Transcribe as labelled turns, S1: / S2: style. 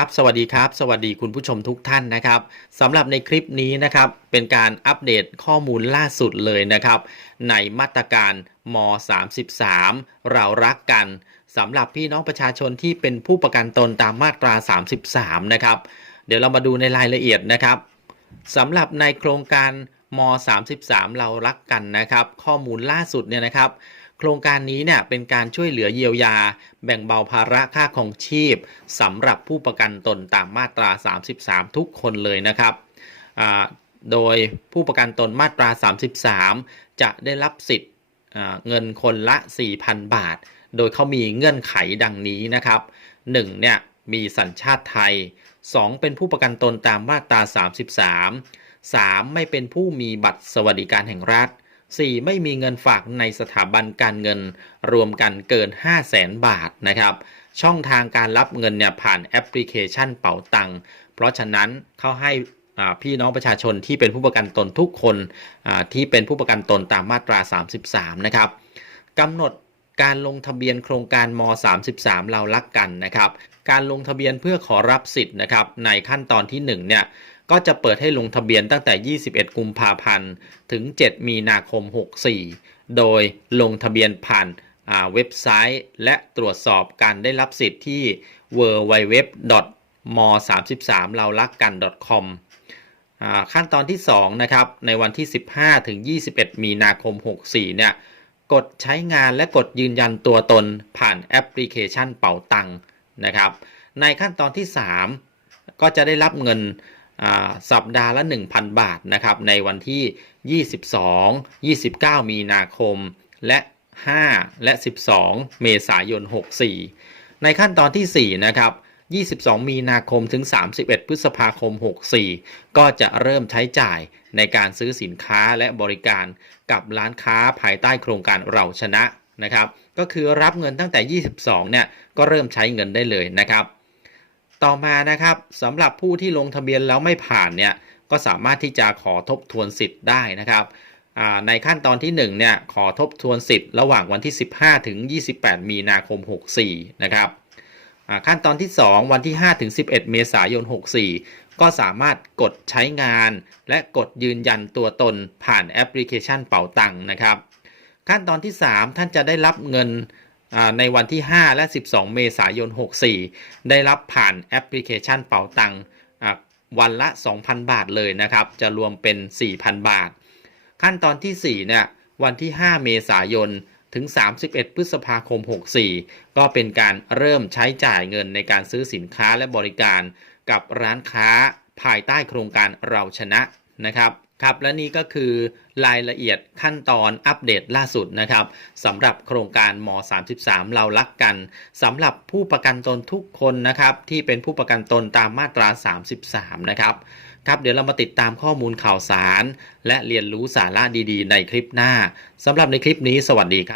S1: ครับ สวัสดีครับ สวัสดีคุณผู้ชมทุกท่านนะครับสำหรับในคลิปนี้นะครับ เป็นการอัปเดตข้อมูลล่าสุดเลยนะครับ ในมาตรการม 33 เรารักกันสำหรับพี่น้องประชาชนที่เป็นผู้ประกันตนตามมาตรา 33 นะครับ เดี๋ยวเรามาดูในรายละเอียดนะครับสำหรับในโครงการม 33 เรารักกันนะครับ ข้อมูลล่าสุดเนี่ยนะครับ โครงการนี้เนี่ยเป็นการช่วยเหลือเยียวยา แบ่งเบาภาระค่าครองชีพสำหรับผู้ประกันตนตามมาตรา 33 ทุกคนเลยนะครับโดยผู้ประกันตนมาตรา 33 จะได้รับสิทธิ์เงินคนละ 4,000 บาท โดยเขามีเงื่อนไขดังนี้นะครับ 1. เนี่ยมีสัญชาติไทย 2. เป็นผู้ประกันตนตามมาตรา 33 3. ไม่เป็นผู้มีบัตรสวัสดิการแห่งรัฐ 4. ไม่มีเงินฝากในสถาบันการเงินรวมกันเกิน 5 0 0แสนบาทนะครับ ช่องทางการรับเงินเนี่ยผ่านแอปพลิเคชันเป๋าตังเพราะฉะนั้นเขาให้พี่น้องประชาชนที่เป็นผู้ประกันตนทุกคนที่เป็นผู้ประกันตนตามมาตรา 33 นะครับกำหนด การลงทะเบียนโครงการม 33 เรารักกันนะครับ การลงทะเบียนเพื่อขอรับสิทธิ์นะครับ ในขั้นตอนที่1เนี่ยก็จะเปิดให้ลงทะเบียนตั้งแต่ 21 กุมภาพันธ์ ถึง 7 มีนาคม 64 โดยลงทะเบียนผ่านาเว็บไซต์ และตรวจสอบการได้รับสิทธิ์ที่ www.m33 เรารักกัน .com อ่าขั้นตอนที่ 2 นะครับ ในวันที่ 15 ถึง 21 มีนาคม 64 เนี่ย กดใช้งานและกดยืนยันตัวตนผ่านแอปพลิเคชันเป๋าตังค์นะครับ ในขั้นตอนที่ 3 ก็จะได้รับเงินสัปดาห์ละ 1,000 บาทนะครับ ในวันที่ 22 29 มีนาคม และ 5 และ 12 เมษายน 64 ในขั้นตอนที่ 4 นะครับ 22 มีนาคมถึง 31 พฤษภาคม 64 ก็จะเริ่มใช้จ่ายในการซื้อสินค้าและบริการกับร้านค้าภายใต้โครงการเราชนะนะครับ ก็คือรับเงินตั้งแต่ 22 เนี่ยก็เริ่มใช้เงินได้เลยนะครับ ต่อมานะครับสำหรับผู้ที่ลงทะเบียนแล้วไม่ผ่านเนี่ยก็สามารถที่จะขอทบทวนสิทธิ์ได้นะครับในขั้นตอนที่1เนี่ยขอทบทวนสิทธิ์ระหว่างวันที่ 15 ถึง 28 มีนาคม 64 นะครับ ขั้นตอนที่ 2 วันที่ 5 ถึง 11 เมษายน 64 ก็สามารถกดใช้งาน และกดยืนยันตัวตนผ่านแอปพลิเคชันเป๋าตังค์นะครับ ขั้นตอนที่ 3 ท่านจะได้รับเงินในวันที่ 5 และ 12 เมษายน 64 ได้รับผ่านแอปพลิเคชันเป๋าตังค์วันละ 2,000 บาทเลยนะครับ จะรวมเป็น 4,000 บาท ขั้นตอนที่4เนี่ยวันที่ 5 เมษายน ถึง 31 พฤษภาคม 64 ก็เป็นการเริ่มใช้จ่ายเงินในการซื้อสินค้าและบริการกับร้านค้าภายใต้โครงการเราชนะนะครับครับและนี่ก็คือรายละเอียดขั้นตอนอัปเดตล่าสุดนะครับสำหรับโครงการม 33 เรารักกันสำหรับผู้ประกันตนทุกคนนะครับที่เป็นผู้ประกันตนตามมาตรา 33 นะครับครับเดี๋ยวเรามาติดตามข้อมูลข่าวสาร และเรียนรู้สาระดีๆ ในคลิปหน้าสำหรับในคลิปนี้สวัสดีครับ